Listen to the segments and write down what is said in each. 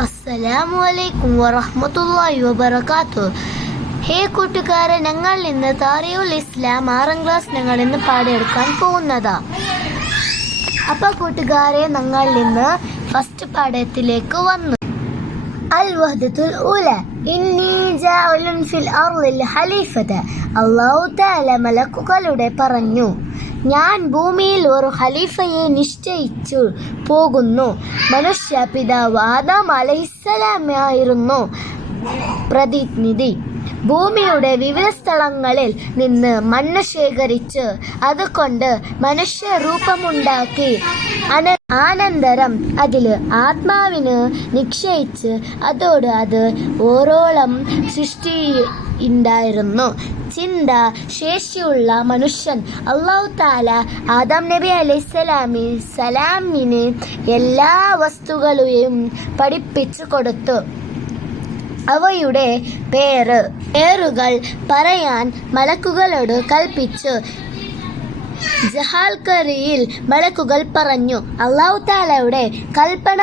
അസ്സലാമു അലൈക്കും വറഹ്മത്തുള്ളാഹി വബറകാതുഹു. ഹേ കൂട്ടുകാരെ, ഞങ്ങൾ ഇന്ന് താരിഖുൽ ഇസ്ലാം 6ാം ക്ലാസ് ഞങ്ങൾ ഇന്ന് പാടിയെടുക്കാൻ പോകുന്നതാ. അപ്പോൾ കൂട്ടുകാരെ, ഞങ്ങൾ ഇന്ന് ഫസ്റ്റ് പാഠത്തിലേക്ക് വന്നു. അൽ വഹ്ദത്തുൽ ഊല ഇന്നി ജാഇലുൻ ഫിൽ അർളിൽ ഖലീഫത. അല്ലാഹു തആല മലക്കുകളോട് പറഞ്ഞു, ഞാൻ ഭൂമിയിൽ ഒരു ഖലീഫയെ നിശ്ചയിച്ചു പോകുന്നു. മനുഷ്യ പിതാവ് ആദം അലൈഹിസ്സലാമായിരുന്നു പ്രതിനിധി. ഭൂമിയുടെ വിവിധ സ്ഥലങ്ങളിൽ നിന്ന് മണ്ണ് ശേഖരിച്ച് അതുകൊണ്ട് മനുഷ്യ രൂപമുണ്ടാക്കി അനന്തരം അതിൽ ആത്മാവിന് നിശ്ചയിച്ച് അതോട് അത് ഓരോളം സൃഷ്ടി ഉണ്ടായിരുന്നു. ചിന്ത ശേഷിയുള്ള മനുഷ്യൻ അല്ലാഹു തആല ആദം നബി അലൈഹിസ്സലാമിന് എല്ലാ വസ്തുക്കളെയും പഠിപ്പിച്ചു കൊടുത്തു. അവയുടെ പേരുകൾ പറയാൻ മലക്കുകളോട് കൽപ്പിച്ചു. ജഹാൽക്കറിയിൽ മലക്കുകൾ പറഞ്ഞു, അല്ലാഹു തആലയുടെ കൽപ്പന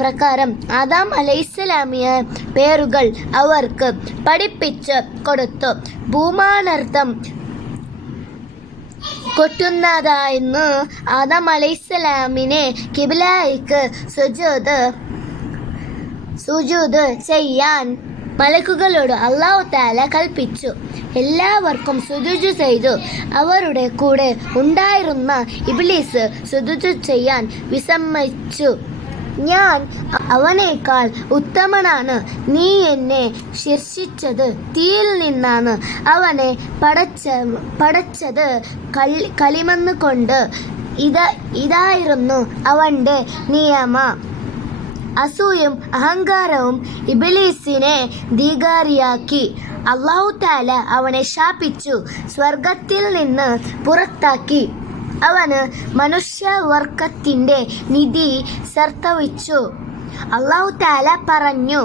പ്രകാരം ആദം അലൈഹിസ്സലാമിന്റെ പേരുകൾ അവർക്ക് പഠിപ്പിച്ചു കൊടുത്തു. ഭൂമാനർത്ഥം കൊട്ടുന്നതായിരുന്നു ആദം അലൈഹിസ്സലാമിനെ ഖിബ്ലയ്ക്ക് സുജൂദ് ചെയ്യാൻ മലക്കുകളോട് അല്ലാഹു തആല കൽപ്പിച്ചു. എല്ലാവർക്കും സുജൂദ് ചെയ്തു. അവരുടെ കൂടെ ഉണ്ടായിരുന്ന ഇബ്ലീസ് സുജൂദ് ചെയ്യാൻ വിസമ്മതിച്ചു. ഞാൻ അവനേക്കാൾ ഉത്തമനാണ്. നീ എന്നെ സൃഷ്ടിച്ചത് തീയിൽ നിന്നാണ്. അവനെ പടച്ചത് കളിമണ്ണ് കൊണ്ട്. ഇതായിരുന്നു അവന്റെ നിയമം. അസൂയും അഹങ്കാരവും ഇബ്ലീസിനെ ധിക്കാരിയാക്കി. അല്ലാഹു തആല അവനെ ശാപിച്ചു, സ്വർഗത്തിൽ നിന്ന് പുറത്താക്കി. അവന് മനുഷ്യവർഗത്തിന്റെ നിധി സർത്തവിച്ചു. അല്ലാഹു തആല പറഞ്ഞു,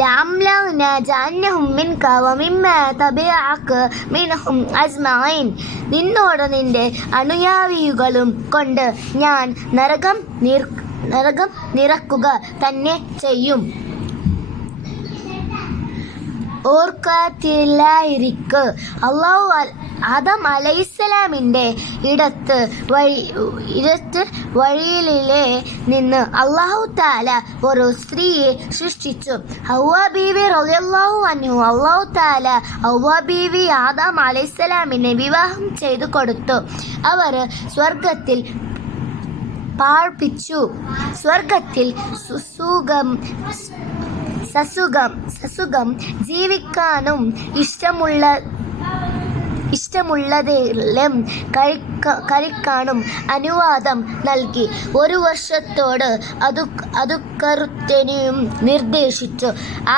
ലഅംലഅന ജഅന്നഹും മിൻക വമിമ്മാ തബിഅക മിൻഹും അജ്മഈൻ. നിന്നോട് നിന്റെ അനുയായികളും കൊണ്ട് ഞാൻ നരകം നിറക്കുക തന്നെ ചെയ്യും. ഓർക്കത്തില്ലായിരിക്കെ അല്ലാഹു ആദം അലൈഹിസ്സലാമിന്റെ ഇടത്ത് വഴിയിലെ നിന്ന് അല്ലാഹു തആല ഒരു സ്ത്രീയെ സൃഷ്ടിച്ചു. ഹവ്വ ബീവി റളിയല്ലാഹു അൻഹു. അല്ലാഹു തആല ഹവ്വ ബീവി ആദം അലൈഹിസ്സലാമിനെ വിവാഹം ചെയ്തു കൊടുത്തു. അവർ സ്വർഗത്തിൽ പാർപ്പിച്ചു. സ്വർഗത്തിൽ സസുഖം ജീവിക്കാനും ഇഷ്ടമുള്ളതെല്ലാം കഴിക്കാനും അനുവാദം നൽകി. ഒരു വർഷത്തോട് അതുക്കറുത്തനെയും നിർദ്ദേശിച്ചു.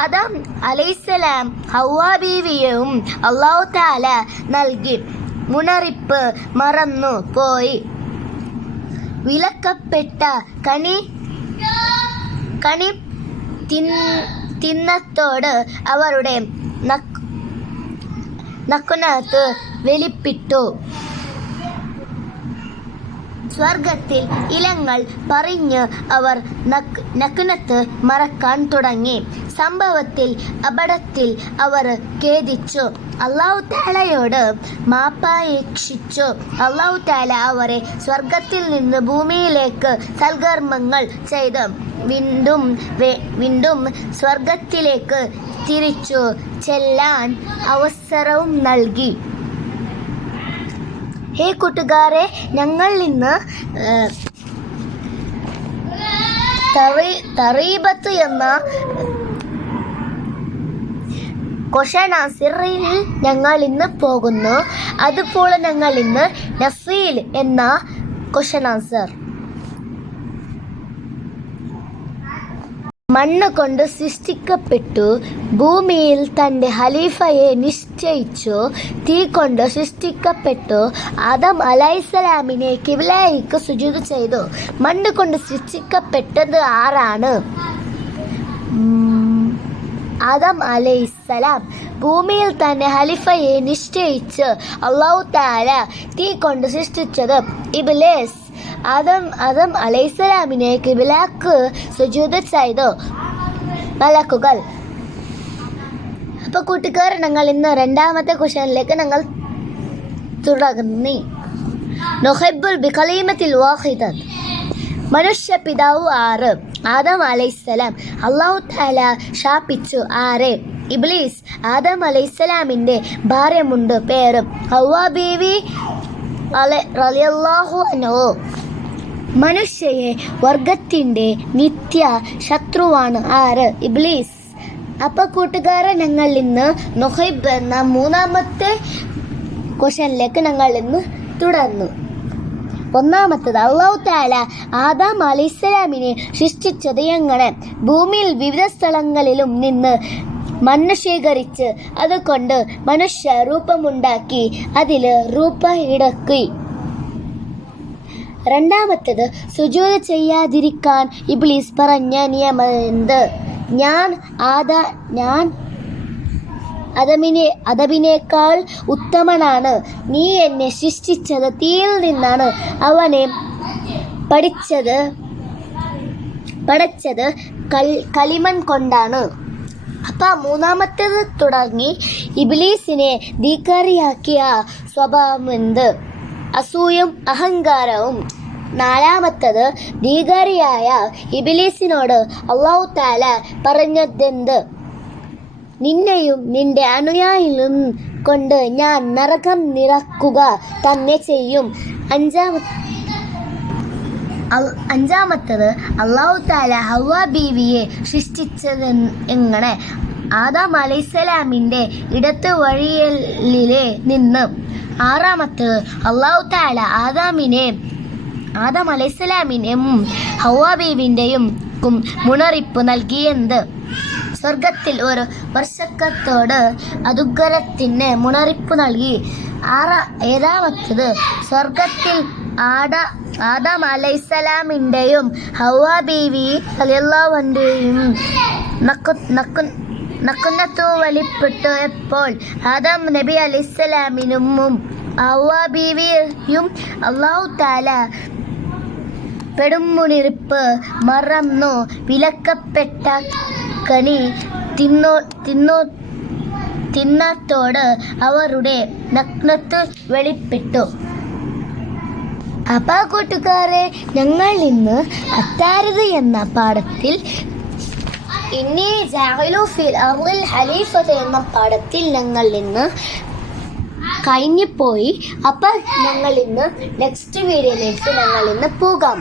ആദം അലൈഹിസ്സലാം ഹവ്വ ബീവിയെയും അല്ലാഹു തആല നൽകി മുന്നറിയിപ്പ് മറന്നു പോയി. വിലക്കപ്പെട്ട കണി തിന്നത്തോട് അവരുടെ നഗ്നത വെളിപ്പെട്ടു. സ്വർഗത്തിൽ ഇലങ്ങൾ പറഞ്ഞ് അവർ നഗ്നത മറക്കാൻ തുടങ്ങി. സംഭവത്തിൽ അപകടത്തിൽ അവർ ഖേദിച്ചു. അല്ലാഹു തആലയോട് മാപ്പപേക്ഷിച്ചു. അല്ലാഹു തആല അവരെ സ്വർഗത്തിൽ നിന്ന് ഭൂമിയിലേക്ക് സൽക്കർമ്മങ്ങൾ ചെയ്ത് വീണ്ടും സ്വർഗത്തിലേക്ക് തിരിച്ചു ചെല്ലാൻ അവസരവും നൽകി. ഹേ കൂട്ടുകാരെ, ഞങ്ങൾ ഇന്ന് തറീബത്ത് എന്ന ക്വസ്റ്റ്യൻ ആൻസറിൽ ഞങ്ങൾ ഇന്ന് പോകുന്നു. അതുപോലെ ഞങ്ങൾ ഇന്ന് നഫീൽ എന്ന ക്വസ്റ്റ്യൻ ആൻസർ. മണ്ണ് കൊണ്ട് സൃഷ്ടിക്കപ്പെട്ടു. ഭൂമിയിൽ തൻ്റെ ഖലീഫയെ നിശ്ചയിച്ചു. തീ കൊണ്ട് സൃഷ്ടിക്കപ്പെട്ടു. ആദം അലൈഹിസ്സലാമിനെ ഖിബ്ലയ്ക്ക് സുജൂദ് ചെയ്തു. മണ്ണ് കൊണ്ട് സൃഷ്ടിക്കപ്പെട്ടത് ആരാണ്? ആദം അലൈഹിസ്സലാം. ഭൂമിയിൽ തന്നെ ഖലീഫയെ നിശ്ചയിച്ച് അല്ലാഹു തആല തീ കൊണ്ട് സൃഷ്ടിച്ചത് ഇബ്ലീസ്. ആദം അലൈഹിസ്സലാമിനെ ഖിബിലക്ക് സുജൂദ് ചെയ്തു മലക്കുകൾ. അപ്പോൾ കൂട്ടുകാർ, ഞങ്ങൾ ഇന്ന് രണ്ടാമത്തെ ക്വസ്റ്റ്യനിലേക്ക് ഞങ്ങൾ തുടങ്ങി. നുഹിബ്ബുൽ ബികലിമത്തിൽ വാഹിദ. മനുഷ്യ പിതാവ് ആറ്? ആദം അലൈഹിസ്സലാം. അല്ലാഹു തആല ശാപിച്ചു ആരെ? ഇബ്ലീസ്. ആദം അലൈഹിസ്സലാമിൻ്റെ ഭാര്യമുണ്ട്, പേരും ഹവ്വ ബീവി റളിയല്ലാഹു അൻഹു. മനുഷ്യയെ വർഗത്തിൻ്റെ നിത്യ ശത്രുവാണ് ആര്? ഇബ്ലീസ്. അപ്പോൾ കൂട്ടുകാരെ, ഞങ്ങൾ ഇന്ന് നുഹൈബ് എന്ന മൂന്നാമത്തെ ക്വസ്റ്റ്യനിലേക്ക് ഞങ്ങൾ ഇന്ന് തുടർന്നു. ഒന്നാമത്തത്, അല്ലാഹു തആല ആദം അലൈഹിസ്സലാമിനെ സൃഷ്ടിച്ചത് എങ്ങനെ? ഭൂമിയിൽ വിവിധ സ്ഥലങ്ങളിലും നിന്ന് മണ്ണ് ശേഖരിച്ച് അതുകൊണ്ട് മനുഷ്യ രൂപമുണ്ടാക്കി അതിൽ രൂപ ഇടക്കി. രണ്ടാമത്തത്, സുജൂദ് ചെയ്യാതിരിക്കാൻ ഇബ്ലീസ് പറഞ്ഞ നിയമമെന്ത്? ഞാൻ ആദമിനേക്കാൾ ഉത്തമനാണ്. നീ എന്നെ സൃഷ്ടിച്ചത് തീയിൽ നിന്നാണ്. അവനെ പഠിച്ചത് കളിമൺ കൊണ്ടാണ്. അപ്പം മൂന്നാമത്തേത് തുടങ്ങി, ഇബ്ലീസിനെ ധിക്കാരിയാക്കിയ സ്വഭാവമെന്ത്? അസൂയും അഹങ്കാരവും. നാലാമത്തത്, ധിക്കാരിയായ ഇബ്ലീസിനോട് അല്ലാഹു തആല പറഞ്ഞതെന്ത്? നിന്നെയും നിന്റെ അനുയായികളും കൊണ്ട് ഞാൻ നരകം നിറക്കുക തന്നെ ചെയ്യും. അഞ്ചാമത്തത്, അല്ലാഹു തആല ഹവ്വ ബീവിയെ സൃഷ്ടിച്ചത് എങ്ങനെ? ആദം അലൈഹിസ്സലാമിൻ്റെ ഇടത്ത് വഴിയിലെ നിന്ന്. ആറാമത്തത്, അല്ലാഹു തആല ആദം അലൈഹിസ്സലാമിനും ഹവ്വ ബീവിൻ്റെയും മുന്നറിയിപ്പ് നൽകിയെന്ത്? സ്വർഗത്തിൽ ഒരു വർഷക്കത്തോട് അതുഗ്രഹത്തിന് മുന്നറിയിപ്പ് നൽകി. ഏഴാമത്തത്, സ്വർഗത്തിൽ ആദം അലൈഹിസ്സലാമിൻ്റെയും ഹവ്വ ബീവി റളിയല്ലാഹു അൻഹയും നഗ്നത്വ വെളിപ്പെട്ടു. എപ്പോൾ? ആദം നബി അലൈഹിസ്സലാമിനും ഹവ്വ ബീവിയും അല്ലാഹു തആല പെടുമുന്നറിയിപ്പ് മറന്നു. വിലക്കപ്പെട്ട കനി തിന്നത്തോട് അവരുടെ നഗ്നത്വം വെളിപ്പെട്ടു. അപ്പോൾ കൂട്ടുകാരെ, ഞങ്ങൾ ഇന്ന് അത്താരത് എന്ന പാഠത്തിൽ ഇന്നി ജഅലു ഫിൽ അർദിൽ ഖലീഫത എന്ന പാഠത്തിൽ ഞങ്ങൾ ഇന്ന് കഴിഞ്ഞു പോയി. അപ്പോൾ ഞങ്ങൾ ഇന്ന് നെക്സ്റ്റ് വീഡിയോയിലേക്ക് ഞങ്ങൾ ഇന്ന് പോകാം.